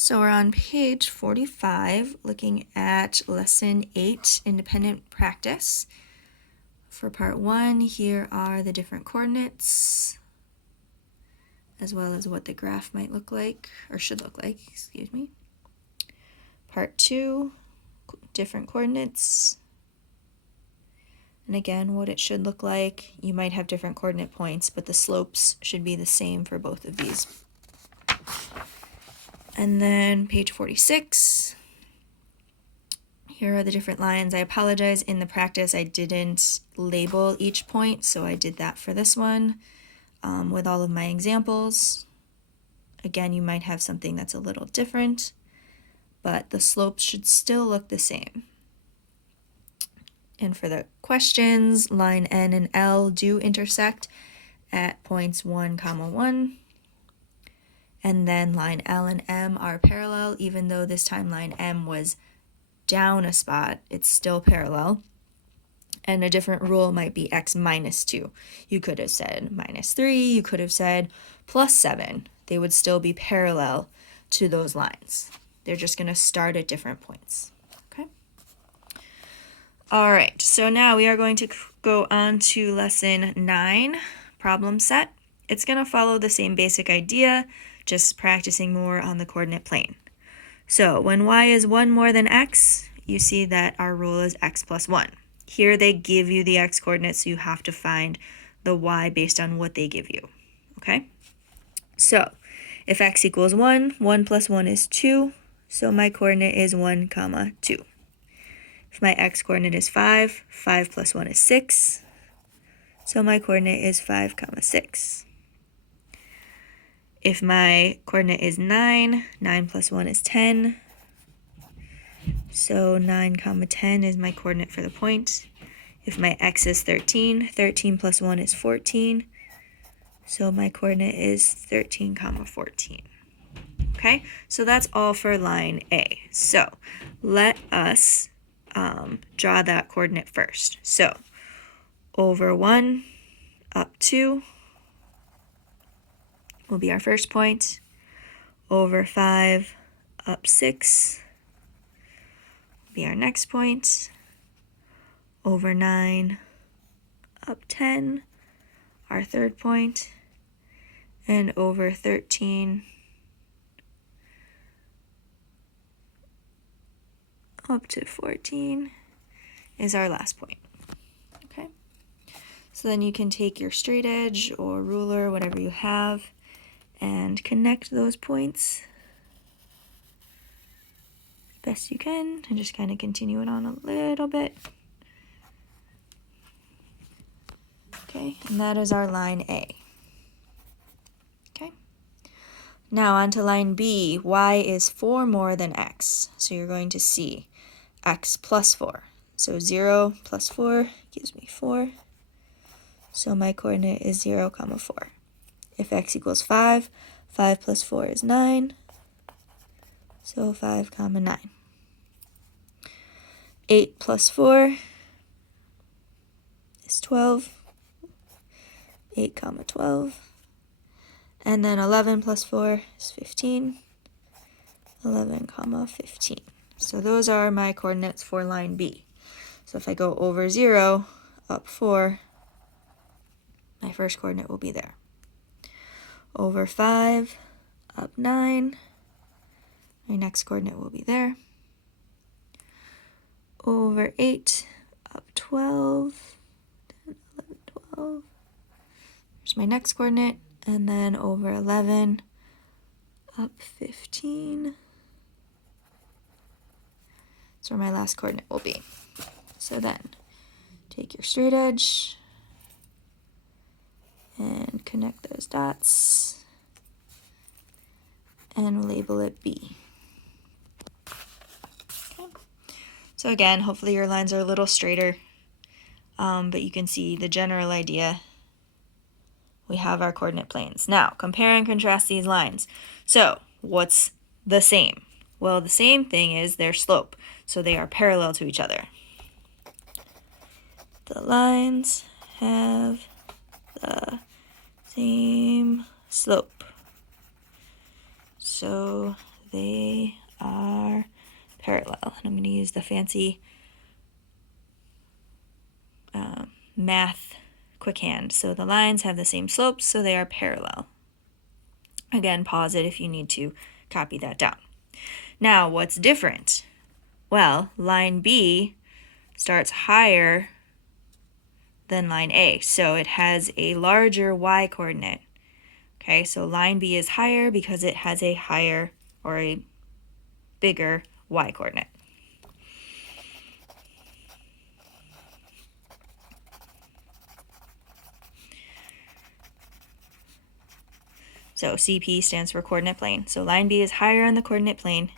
So we're on page 45, looking at lesson 8, independent practice. For part 1, here are the different coordinates, as well as what the graph might look like, or should look like, excuse me. Part 2, different coordinates. And again, what it should look like. You might have different coordinate points, but the slopes should be the same for both of these. And then page 46. Here are the different lines. I apologize, in the practice I didn't label each point, so I did that for this one with all of my examples. Again, you might have something that's a little different, but the slopes should still look the same. And for the questions, line N and L do intersect at points 1, 1. And then line L and M are parallel, even though this time line M was down a spot, it's still parallel. And a different rule might be x minus 2. You could have said minus 3, you could have said plus 7. They would still be parallel to those lines. They're just going to start at different points. Okay? All right, so now we are going to go on to lesson 9, problem set. It's going to follow the same basic idea, just practicing more on the coordinate plane. So when y is 1 more than x, you see that our rule is x plus 1. Here they give you the x coordinates, so you have to find the y based on what they give you. Okay? So if x equals 1, 1 plus 1 is 2, so my coordinate is 1, 2. If my x coordinate is 5, 5 plus 1 is 6, so my coordinate is 5, 6. If my coordinate is 9, 9 plus 1 is 10, so 9, 10 is my coordinate for the point. If my x is 13, 13 plus 1 is 14, so my coordinate is 13, 14. Okay, so that's all for line A. So let us draw that coordinate first. So over 1 up 2 will be our first point. Over 5 up 6 will be our next point. Over 9 up 10, our third point. And over 13 up to 14 is our last point. Okay? So then you can take your straight edge or ruler, whatever you have, and connect those points as best you can, and just kind of continue it on a little bit. Okay, and that is our line A. Okay, now on to line B. Y is 4 more than x, so you're going to see x plus 4. So 0 plus 4 gives me 4, so my coordinate is 0, 4. If x equals 5, 5 plus 4 is 9, so 5, 9. 8 plus 4 is 12, 8, 12. And then 11 plus 4 is 15, 11, 15. So those are my coordinates for line B. So if I go over 0, up 4, my first coordinate will be there. Over 5, up 9, my next coordinate will be there. Over 8, up 12, 10, 11, 12. There's my next coordinate. And then over 11, up 15. That's where my last coordinate will be. So then, take your straight edge and connect those dots and label it B. Okay. So again, hopefully your lines are a little straighter, but you can see the general idea. We have our coordinate planes. Now, compare and contrast these lines. So, what's the same? Well, the same thing is their slope, so they are parallel to each other. The lines have the same slope, so they are parallel. And I'm going to use the fancy math quick hand. So the lines have the same slopes, so they are parallel. Again, pause it if you need to copy that down. Now, what's different? Well, line B starts higher than line A, so it has a larger y coordinate. Okay, so line B is higher because it has a higher or a bigger y coordinate. So CP stands for coordinate plane. So line B is higher on the coordinate plane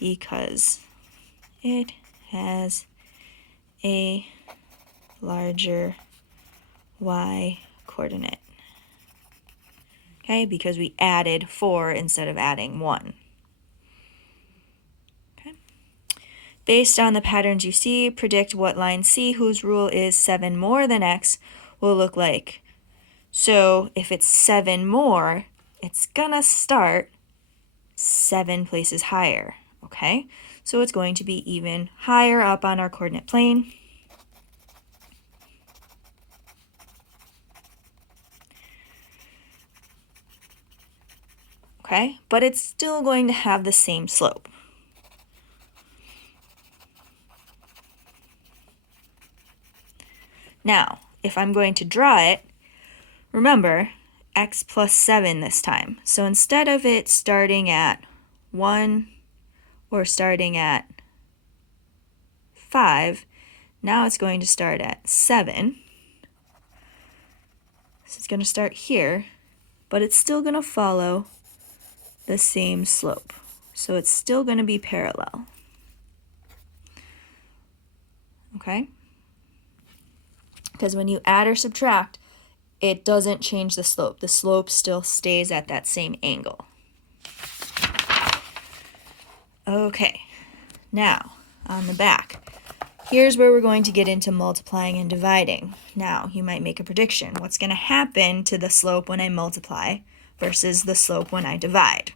because it has a larger y coordinate. Okay, because we added 4 instead of adding 1. Okay. Based on the patterns you see, predict what line C, whose rule is 7 more than x, will look like. So if it's 7 more, it's gonna start 7 places higher, okay? So it's going to be even higher up on our coordinate plane. Okay, but it's still going to have the same slope. Now, if I'm going to draw it, remember, x plus 7 this time. So instead of it starting at 1 or starting at 5, now it's going to start at 7. So it's going to start here, but it's still going to follow the same slope. So it's still going to be parallel. Okay? Because when you add or subtract, it doesn't change the slope. The slope still stays at that same angle. Okay, now on the back, here's where we're going to get into multiplying and dividing. Now, you might make a prediction. What's going to happen to the slope when I multiply versus the slope when I divide?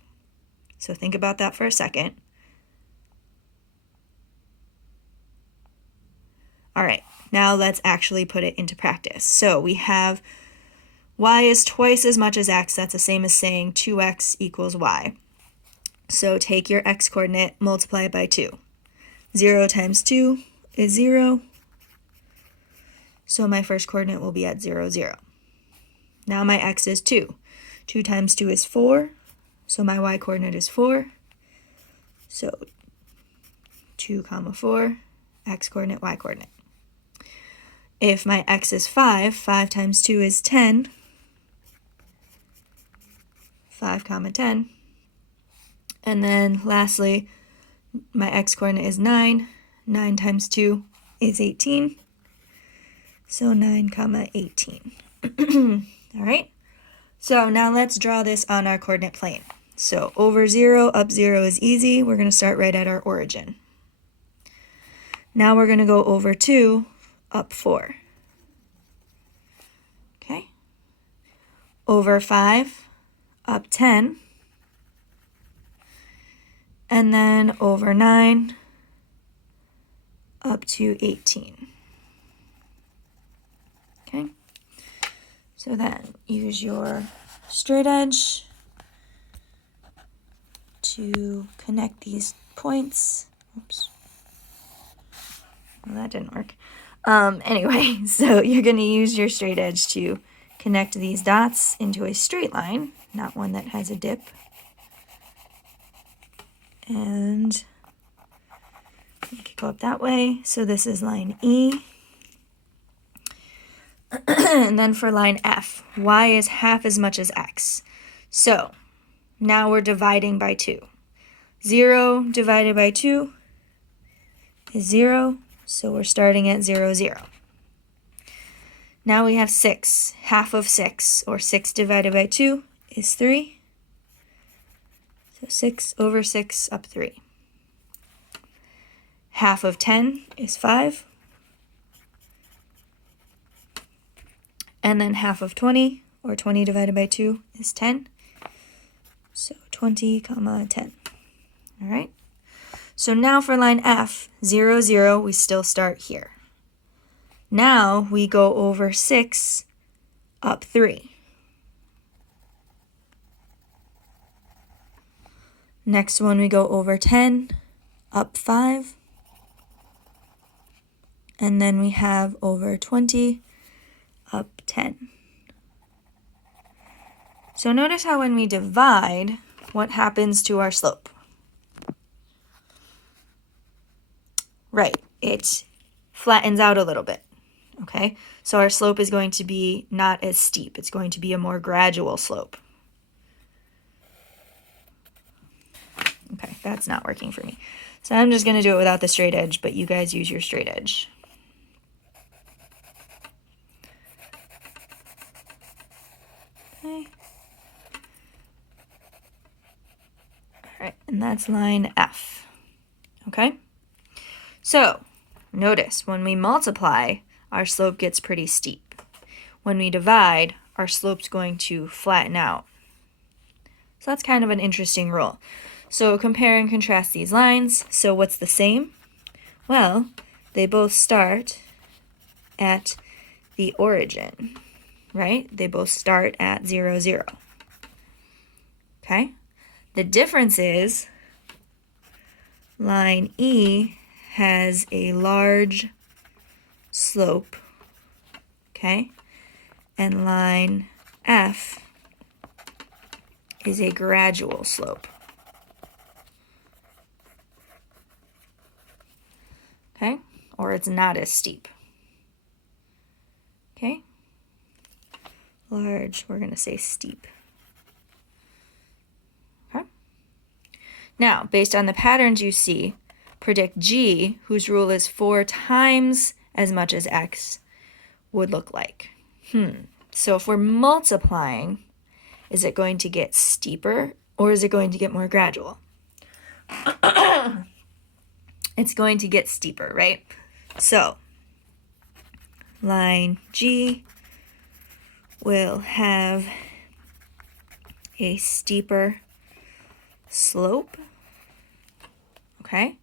So think about that for a second. All right, now let's actually put it into practice. So we have y is twice as much as x. That's the same as saying 2x equals y. So take your x coordinate, multiply it by 2. 0 times 2 is 0. So my first coordinate will be at 0, 0. Now my x is 2. 2 times 2 is 4. So my y coordinate is 4. So 2, 4, x coordinate, y coordinate. If my x is 5, 5 times 2 is 10. 5, 10. And then lastly, my x coordinate is 9. 9 times 2 is 18. So 9, 18. All right. So now let's draw this on our coordinate plane. So over 0, up 0 is easy. We're going to start right at our origin. Now we're going to go over 2, up 4. Okay. Over 5, up 10. And then over 9, up to 18. Okay. So then use your straight edge to connect these points. Oops. Well, that didn't work. Anyway, so you're going to use your straight edge to connect these dots into a straight line, not one that has a dip. And make it go up that way. So this is line E. And then for line F, y is half as much as x. So now we're dividing by 2. 0 divided by 2 is 0. So we're starting at 0, 0. Now we have 6. Half of 6, or 6 divided by 2, is 3. So 6 over 6 up 3. Half of 10 is 5. And then half of 20, or 20 divided by 2, is 10. So 20, 10. All right. So now for line F, 0, 0, we still start here. Now we go over 6, up 3. Next one we go over 10, up 5. And then we have over 20, up 10. So notice how when we divide, what happens to our slope? Right, it flattens out a little bit, okay? So our slope is going to be not as steep. It's going to be a more gradual slope. Okay, that's not working for me. So I'm just going to do it without the straight edge, but you guys use your straight edge. Okay. All right, and that's line F. Okay? So, notice when we multiply, our slope gets pretty steep. When we divide, our slope's going to flatten out. So that's kind of an interesting rule. So compare and contrast these lines. So what's the same? Well, they both start at the origin, right? They both start at 0, 0. Okay? The difference is line E has a large slope, okay? And line F is a gradual slope. Okay? Or it's not as steep. Okay? Large, we're going to say steep. Okay? Now, based on the patterns you see, predict G, whose rule is 4 times as much as X, would look like. So if we're multiplying, is it going to get steeper or is it going to get more gradual? It's going to get steeper, right? So line G will have a steeper slope, okay?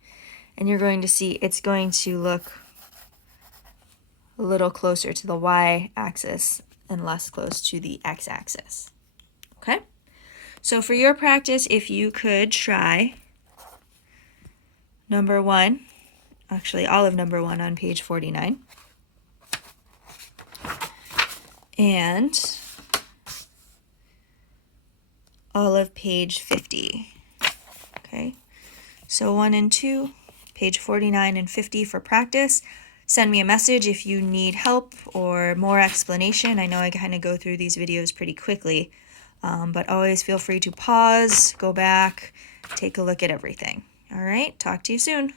And you're going to see it's going to look a little closer to the y-axis and less close to the x-axis, okay? So for your practice, if you could try number 1, actually all of number 1 on page 49, and all of page 50, okay? So 1 and 2, page 49 and 50 for practice. Send me a message if you need help or more explanation. I know I kind of go through these videos pretty quickly, but always feel free to pause, go back, take a look at everything. All right, talk to you soon.